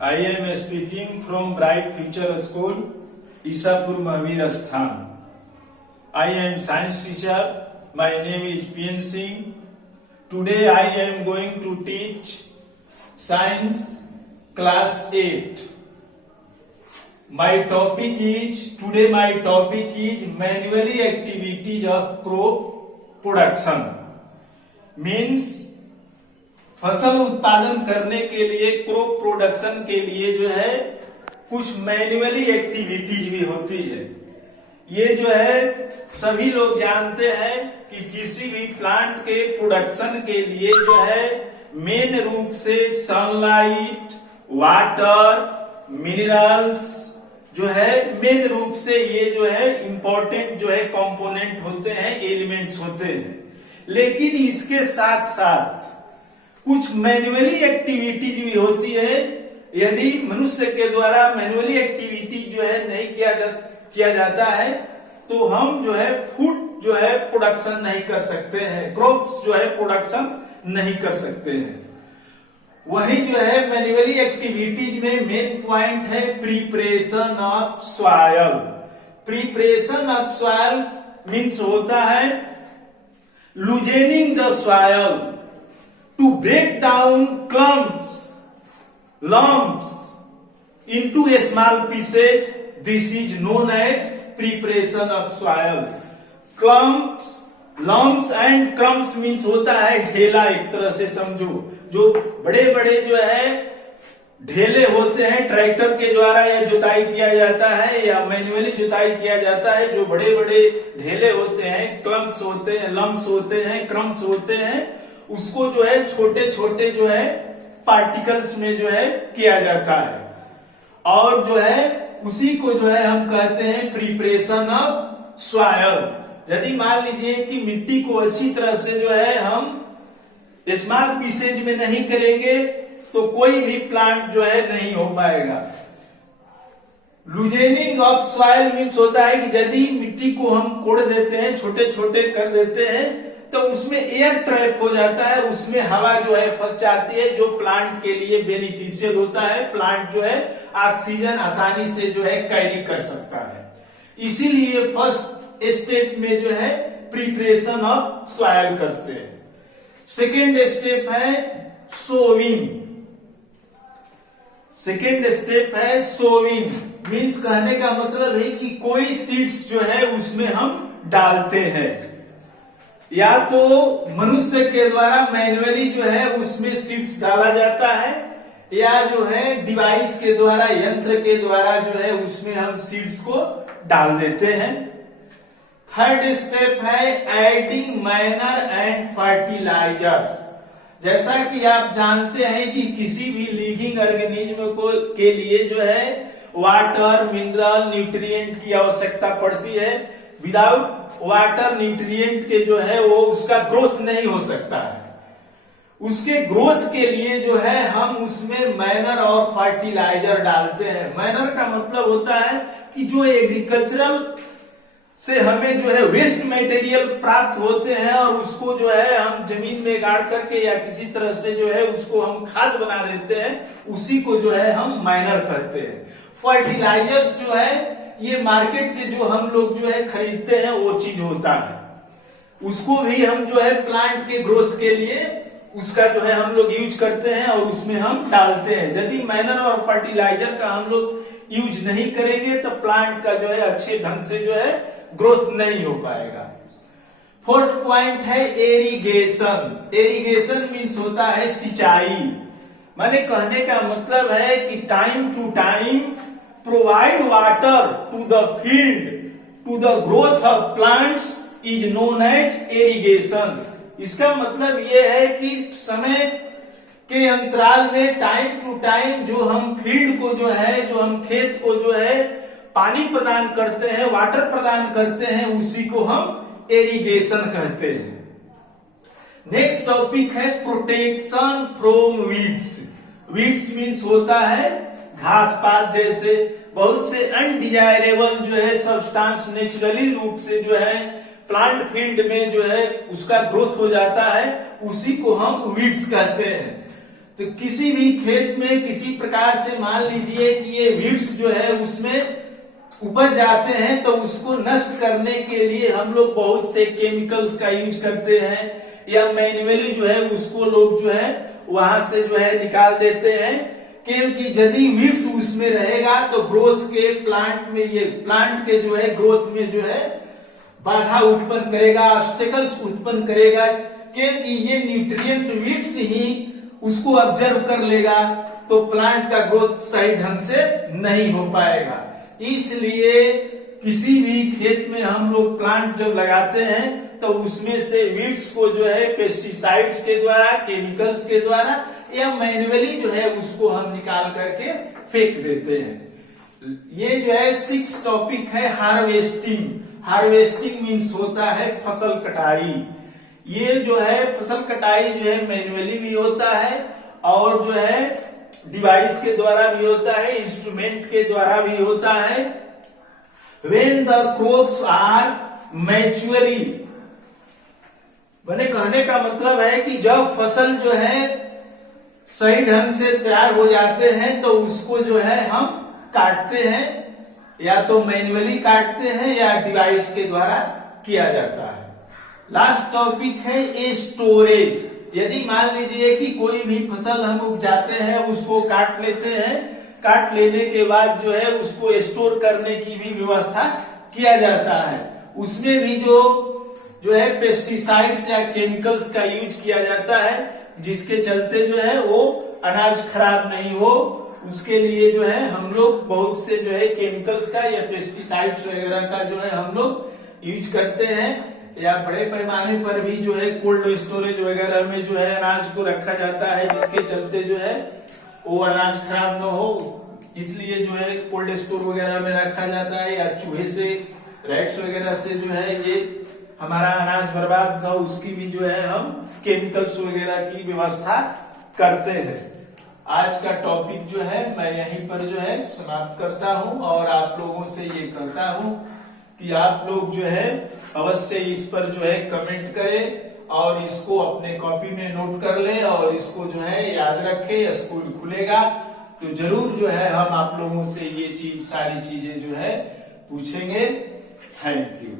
I am speaking from Bright Future School, Isapur Mahabirasthan. I am science teacher. My name is PN Singh. Today I am going to teach science class 8. My topic is manually activities of crop production. Means फसल उत्पादन करने के लिए crop production के लिए जो है कुछ मैन्युअली एक्टिविटीज भी होती है। ये जो है सभी लोग जानते हैं कि किसी भी प्लांट के प्रोडक्शन के लिए जो है मेन रूप से सनलाइट, वाटर, मिनरल्स जो है मेन रूप से ये जो है इंपॉर्टेंट जो है कंपोनेंट होते हैं, एलिमेंट्स होते हैं। लेकिन इसके साथ साथ कुछ मैन्युअली एक्टिविटीज भी होती है। यदि मनुष्य के द्वारा मैन्युअली एक्टिविटी जो है नहीं किया जाता है तो हम जो है फूड जो है प्रोडक्शन नहीं कर सकते हैं, क्रॉप्स जो है प्रोडक्शन नहीं कर सकते हैं। वही जो है मैन्युअली एक्टिविटीज में मेन पॉइंट है preparation of soil. Preparation of soil means होता है loosening the soil to break down lumps into a small pieces. This is known as preparation of soil. lumps and crumbs means होता है ढेला, एक तरह से समझो। जो बड़े बड़े जो है ढेले होते हैं ट्रैक्टर के द्वारा या जुताई किया जाता है या मैन्युअली जुताई किया जाता है। जो बड़े बड़े ढेले होते हैं, क्लम्प्स होते हैं, लम्प्स होते हैं, क्रम्स होते हैं, उसको जो है छोटे छोटे जो है पार्टिकल्स में जो है किया जाता है और जो है उसी को जो है हम कहते हैं प्रिपरेशन ऑफ सॉइल। यदि मान लीजिए कि मिट्टी को अच्छी तरह से जो है हम स्मॉल पीसेज में नहीं करेंगे तो कोई भी प्लांट जो है नहीं हो पाएगा। लूजेनिंग ऑफ सॉइल मीन्स होता है कि यदि मिट्टी को हम कोड़ देते हैं, छोटे छोटे कर देते हैं, तो उसमें एयर ट्रैप हो जाता है, उसमें हवा जो है फंस जाती है, जो प्लांट के लिए बेनिफिशियल होता है। प्लांट जो है ऑक्सीजन आसानी से जो है कैरी कर सकता है। इसीलिए फर्स्ट स्टेप में जो है प्रिपरेशन ऑफ सॉइल करते हैं। सेकेंड स्टेप है सोविंग। सोविंग मीन्स कहने का मतलब है कि कोई सीड्स जो है उसमें हम डालते हैं, या तो मनुष्य के द्वारा मैन्युअली जो है उसमें सीड्स डाला जाता है या जो है डिवाइस के द्वारा, यंत्र के द्वारा जो है उसमें हम सीड्स को डाल देते हैं। थर्ड स्टेप है एडिंग मैनर एंड फर्टिलाइजर्स। जैसा कि आप जानते हैं कि किसी भी लिविंग ऑर्गेनिज्म को के लिए जो है वाटर, मिनरल, न्यूट्रिएंट की आवश्यकता पड़ती है। विदाउट वाटर, न्यूट्रिएंट के जो है वो उसका ग्रोथ नहीं हो सकता है। उसके ग्रोथ के लिए जो है हम उसमें मैनर और फर्टिलाइजर डालते हैं। मैनर का मतलब होता है कि जो एग्रीकल्चरल से हमें जो है वेस्ट मटेरियल प्राप्त होते हैं और उसको जो है हम जमीन में गाड़ करके या किसी तरह से जो है उसको हम खाद बना देते हैं, उसी को जो है हम मैनर कहते हैं। फर्टिलाइजर्स जो है ये मार्केट से जो हम लोग जो है खरीदते हैं वो चीज होता है, उसको भी हम जो है प्लांट के ग्रोथ के लिए उसका जो है हम लोग यूज करते हैं और उसमें हम डालते हैं। यदि मैनर और फर्टिलाइजर का हम लोग यूज नहीं करेंगे तो प्लांट का जो है अच्छे ढंग से जो है ग्रोथ नहीं हो पाएगा। फोर्थ पॉइंट है एरीगेशन। एरीगेशन मीन्स होता है सिंचाई। माने कहने का मतलब है कि time to time provide water to the field to the growth of plants is known as irrigation। इसका मतलब ये है कि समय के अंतराल में टाइम टू टाइम जो हम फील्ड को जो है, जो हम खेत को जो है पानी प्रदान करते हैं, वाटर प्रदान करते हैं, उसी को हम एरीगेशन कहते हैं। नेक्स्ट टॉपिक है protection from weeds. Weeds means होता है घास पात जैसे बहुत से अनडिजायरेबल जो है सब्सटेंस नेचुरली रूप से जो है प्लांट फील्ड में जो है उसका ग्रोथ हो जाता है, उसी को हम वीड्स कहते हैं। तो किसी भी खेत में किसी प्रकार से मान लीजिए कि ये वीड्स जो है उसमें उपज जाते हैं, तो उसको नष्ट करने के लिए हम लोग बहुत से केमिकल्स का यूज करते हैं, या मैन्युअली जो है उसको लोग जो है वहां से जो है निकाल देते हैं, क्योंकि यदि वीड्स उसमें रहेगा तो ग्रोथ के प्लांट में, ये प्लांट के जो है ग्रोथ में जो है बाधा उत्पन्न करेगा, ऑब्स्टेकल्स उत्पन्न करेगा, क्योंकि ये न्यूट्रिएंट वीड्स ही उसको ऑब्जर्व कर लेगा, तो प्लांट का ग्रोथ सही ढंग से नहीं हो पाएगा। इसलिए किसी भी खेत में हम लोग प्लांट जब लगाते हैं तो उसमें से वीड्स को जो है पेस्टिसाइड्स के द्वारा, केमिकल्स के द्वारा या मैन्युअली जो है उसको हम निकाल करके फेंक देते हैं। ये जो है 6 टॉपिक है हार्वेस्टिंग। हार्वेस्टिंग मीन्स होता है फसल कटाई। ये जो है फसल कटाई जो है मैन्युअली भी होता है और जो है डिवाइस के द्वारा भी होता है, इंस्ट्रूमेंट के द्वारा भी होता है। When the crops are maturely, मैंने कहने का मतलब है कि जब फसल जो है सही ढंग से तैयार हो जाते हैं तो उसको जो है हम काटते हैं, या तो मैन्युअली काटते हैं या डिवाइस के द्वारा किया जाता है। लास्ट टॉपिक है स्टोरेज। यदि मान लीजिए कि कोई भी फसल हम उपजाते हैं, उसको काट लेते हैं, काट लेने के बाद जो है उसको स्टोर करने की भी व्यवस्था किया जाता है। उसमें भी जो है पेस्टिसाइड्स या केमिकल्स का यूज किया जाता है, जिसके चलते जो है वो अनाज खराब नहीं हो, उसके लिए जो है हम लोग बहुत से जो है केमिकल्स का या पेस्टिसाइड्स वगैरह का जो है हम लोग यूज करते हैं, या बड़े पैमाने पर भी जो है कोल्ड स्टोरेज वगैरह में जो है अनाज को रखा जाता है, जिसके चलते जो है वो अनाज खराब न हो, इसलिए जो है कोल्ड स्टोर वगैरह में रखा जाता है। या चूहे से, रैट्स वगैरह से जो है ये हमारा अनाज बर्बाद न हो, उसकी भी जो है हम केमिकल्स वगैरह की व्यवस्था करते हैं। आज का टॉपिक जो है मैं यहीं पर जो है समाप्त करता हूं और आप लोगों से ये कहता हूं कि आप लोग जो है अवश्य इस पर जो है कमेंट करें और इसको अपने कॉपी में नोट कर ले और इसको जो है याद रखें। स्कूल खुलेगा तो जरूर जो है हम आप लोगों से ये सारी चीजें जो है पूछेंगे। Thank you.